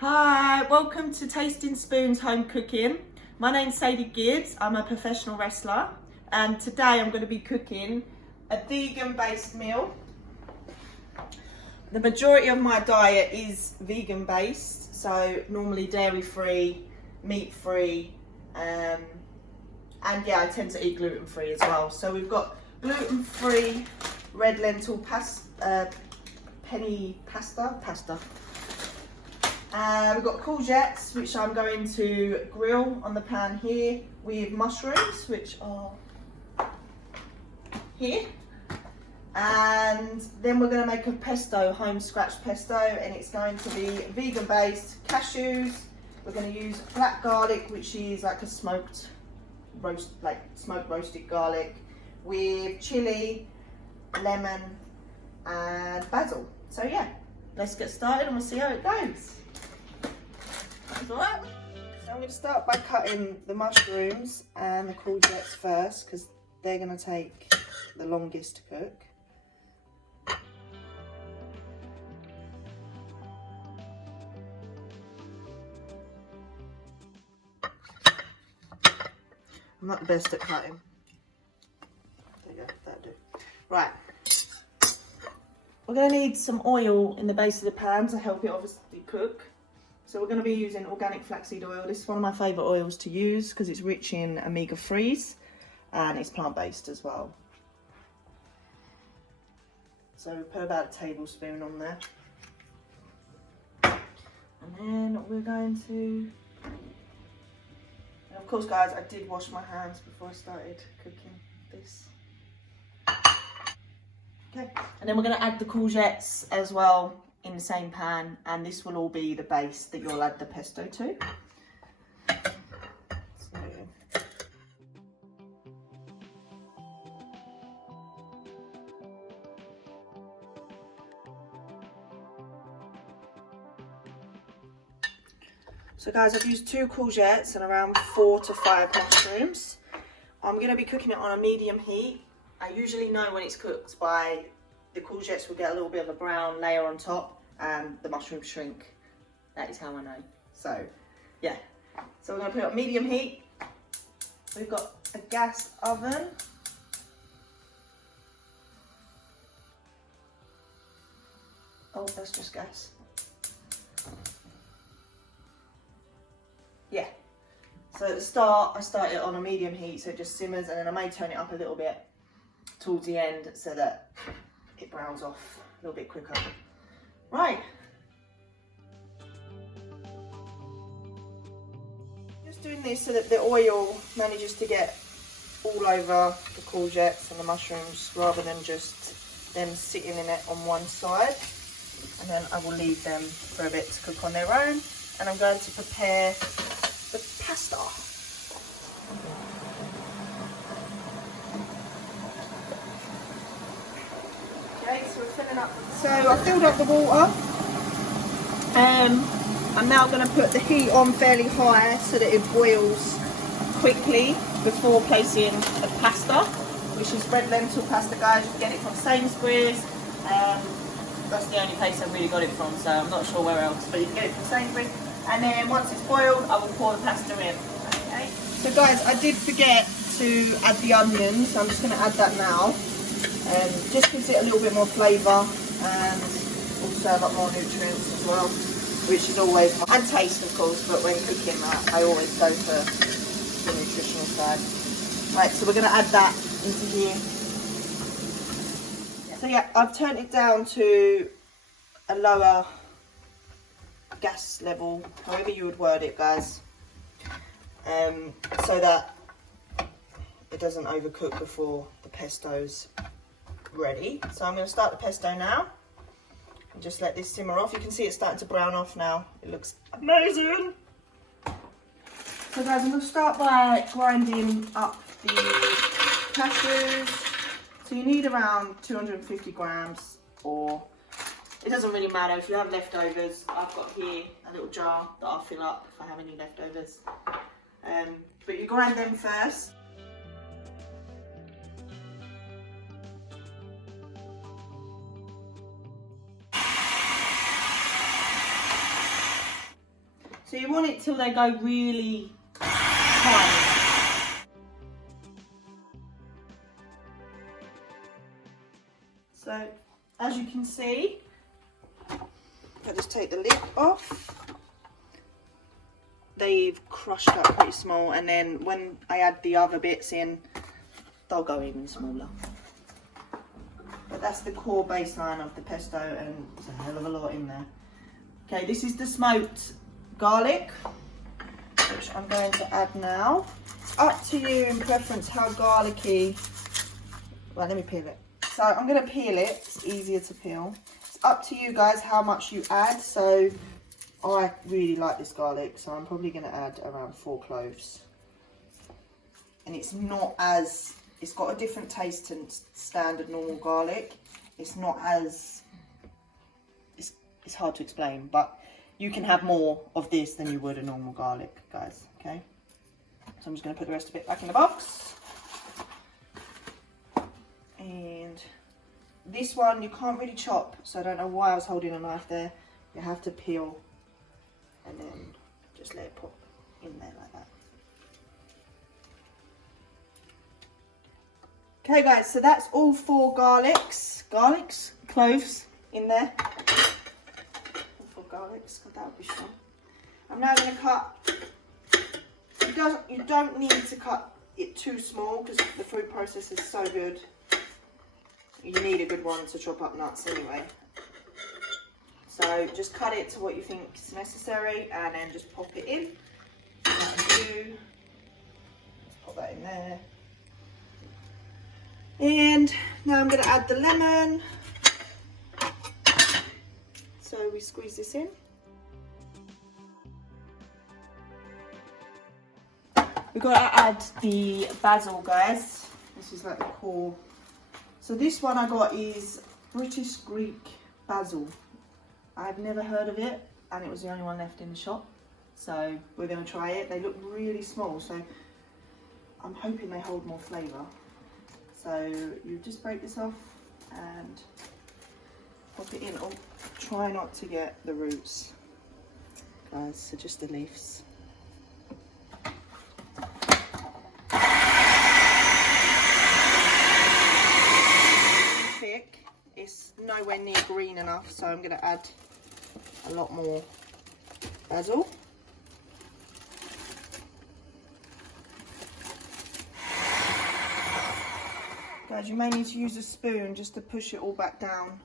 Hi, welcome to Tasting Spoons Home Cooking. My name's Sadie Gibbs, I'm a professional wrestler, and today I'm going to be cooking a vegan based meal. The majority of my diet is vegan based, so normally dairy free, meat free, and yeah, I tend to eat gluten free as well. So we've got gluten free red lentil penny pasta. We've got courgettes, which I'm going to grill on the pan here, with mushrooms, which are here. And then we're going to make a pesto, home scratch pesto, and it's going to be vegan based, cashews. We're going to use black garlic, which is like a smoked roasted garlic, with chili, lemon and basil. So yeah, let's get started and we'll see how it goes. Alright, so I'm going to start by cutting the mushrooms and the courgettes first, because they're going to take the longest to cook. I'm not the best at cutting. There you go, that'll do. Right, we're going to need some oil in the base of the pan to help it obviously cook. So we're going to be using organic flaxseed oil. This is one of my favourite oils to use because it's rich in omega-3s and it's plant-based as well. So we put about a tablespoon on there. And then we're going to... And of course, guys, I did wash my hands before I started cooking this. Okay, and then we're going to add the courgettes as well in the same pan, and this will all be the base that you'll add the pesto to. So guys, I've used 2 courgettes and around 4 to 5 mushrooms. I'm going to be cooking it on a medium heat. I usually know when it's cooked by the courgettes will get a little bit of a brown layer on top and the mushrooms shrink. That is how I know. So yeah, so we're going to put it on medium heat. We've got a gas oven. Oh, that's just gas. Yeah, so at the start I start it on a medium heat so it just simmers, and then I may turn it up a little bit towards the end so that it browns off a little bit quicker. Right. Just doing this so that the oil manages to get all over the courgettes and the mushrooms rather than just them sitting in it on one side. And then I will leave them for a bit to cook on their own. And I'm going to prepare the pasta. Okay, so we're filling up. So I filled up the water. I'm now going to put the heat on fairly high so that it boils quickly before placing the pasta, which is red lentil pasta, guys. You can get it from Sainsbury's. That's the only place I've really got it from, so I'm not sure where else, but you can get it from Sainsbury's. And then once it's boiled, I will pour the pasta in. Okay. So guys, I did forget to add the onions, so I'm just going to add that now. Just gives it a little bit more flavour and also a lot more nutrients as well, which is always and taste of course, but when cooking I always go for the nutritional side. Right, so we're going to add that into here. So yeah, I've turned it down to a lower gas level, however you would word it, guys, so that it doesn't overcook before the pesto's ready. So I'm going to start the pesto now and just let this simmer off. You can see it's starting to brown off now. It looks amazing. So guys, I'm going to start by grinding up the cashews. So you need around 250 grams, or it doesn't really matter if you have leftovers. I've got here a little jar that I'll fill up if I have any leftovers. But you grind them first. So you want it till they go really high. So as you can see, I'll just take the lid off. They've crushed up pretty small, and then when I add the other bits in, they'll go even smaller. But that's the core baseline of the pesto, and there's a hell of a lot in there. Okay, this is the smoked garlic, which I'm going to add now. It's up to you in preference how garlicky. Right, let me peel it. So I'm going to peel it. It's easier to peel. It's up to you guys how much you add. So I really like this garlic, so I'm probably going to add around 4 cloves. And it's not as, it's got a different taste to standard normal garlic. It's not as, it's hard to explain, but you can have more of this than you would a normal garlic, guys, okay? So I'm just going to put the rest of it back in the box. And this one you can't really chop, so I don't know why I was holding a knife there. You have to peel and then just let it pop in there like that. Okay guys, so that's all 4 cloves in there. All 4 garlics, God, that would be strong. I'm now going to cut, you don't need to cut it too small because the food processor is so good. You need a good one to chop up nuts anyway. So just cut it to what you think is necessary and then just pop it in. Let's pop that in there. And now I'm going to add the lemon. So we squeeze this in. We've got to add the basil, guys. This is like the core. So this one I got is British Greek basil. I've never heard of it, and it was the only one left in the shop. So we're going to try it. They look really small, so I'm hoping they hold more flavour. So you just break this off and pop it in. Oh, try not to get the roots, guys, so just the leaves. Thick. It's nowhere near green enough, so I'm going to add a lot more basil. Guys, you may need to use a spoon just to push it all back down.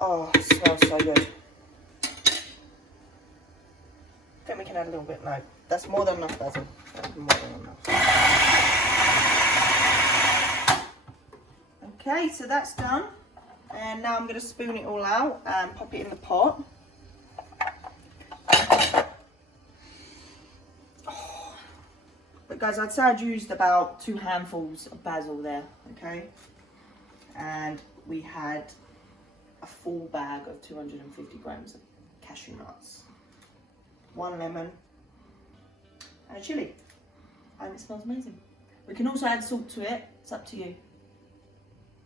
Oh, it smells so good. I think we can add a little bit. No, that's more than enough basil. That's more than enough. Okay, so that's done. And now I'm going to spoon it all out and pop it in the pot. Oh. But guys, I'd say I'd used about 2 handfuls of basil there, okay? And we had a full bag of 250 grams of cashew nuts, 1 lemon, and a chilli. And it smells amazing. We can also add salt to it, it's up to you.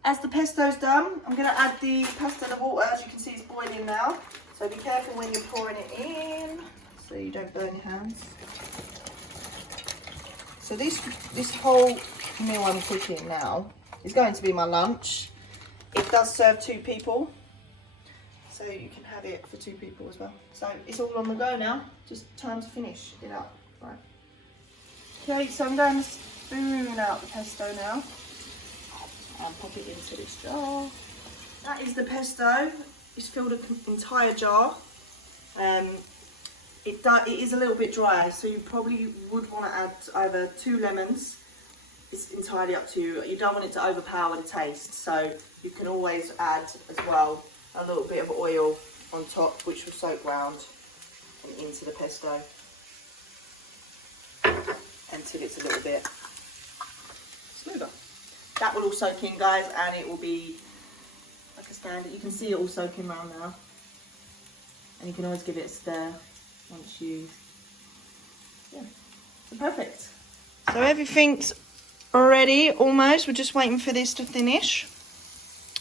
As the pesto's done, I'm going to add the pasta and the water. As you can see, it's boiling now. So be careful when you're pouring it in, so you don't burn your hands. So this whole meal I'm cooking now is going to be my lunch. It does serve 2 people, so you can have it for 2 people as well. So it's all on the go now. Just time to finish it up. Right. Okay, so I'm going to spoon out the pesto now and pop it into this jar. That is the pesto. It's filled an entire jar. It is a little bit dry, so you probably would want to add either 2 lemons. It's entirely up to you. You don't want it to overpower the taste, so you can always add as well a little bit of oil on top, which will soak round and into the pesto until it's a little bit smoother. That will all soak in, guys, and it will be like a standard. You can see it all soaking round now, and you can always give it a stir once you, yeah, so perfect. So everything's ready almost. We're just waiting for this to finish.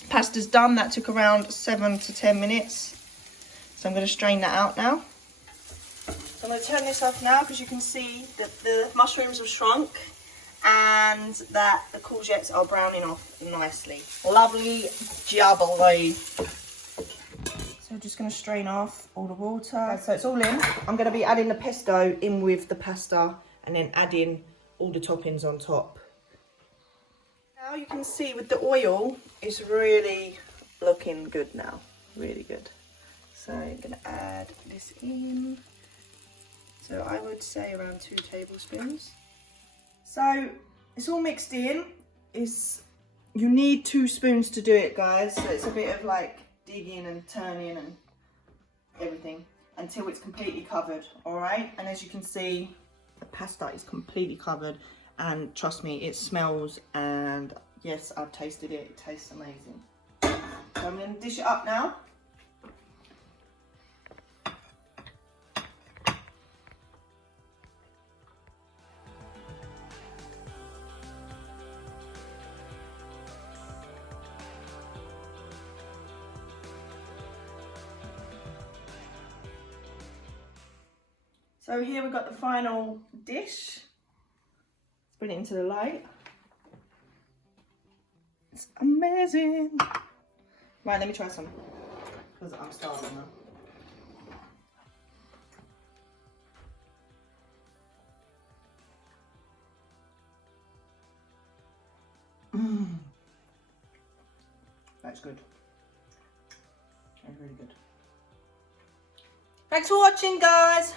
Pasta's done. That took around 7 to 10 minutes. So I'm going to strain that out now. So I'm going to turn this off now because you can see that the mushrooms have shrunk and that the courgettes are browning off nicely. Lovely jubbly. So I'm just going to strain off all the water. So it's all in. I'm going to be adding the pesto in with the pasta and then adding all the toppings on top. Now you can see with the oil, it's really looking good now. Really good. So I'm going to add this in. So I would say around 2 tablespoons. So it's all mixed in. You need 2 spoons to do it, guys. So it's a bit of like digging and turning and everything until it's completely covered, all right? And as you can see, the pasta is completely covered, and trust me, it smells, and yes, I've tasted it. It tastes amazing. So I'm going to dish it up now. So here we've got the final dish. Let's bring it into the light. It's amazing. Right, let me try some, because I'm starving now. That's good. That's really good. Thanks for watching, guys.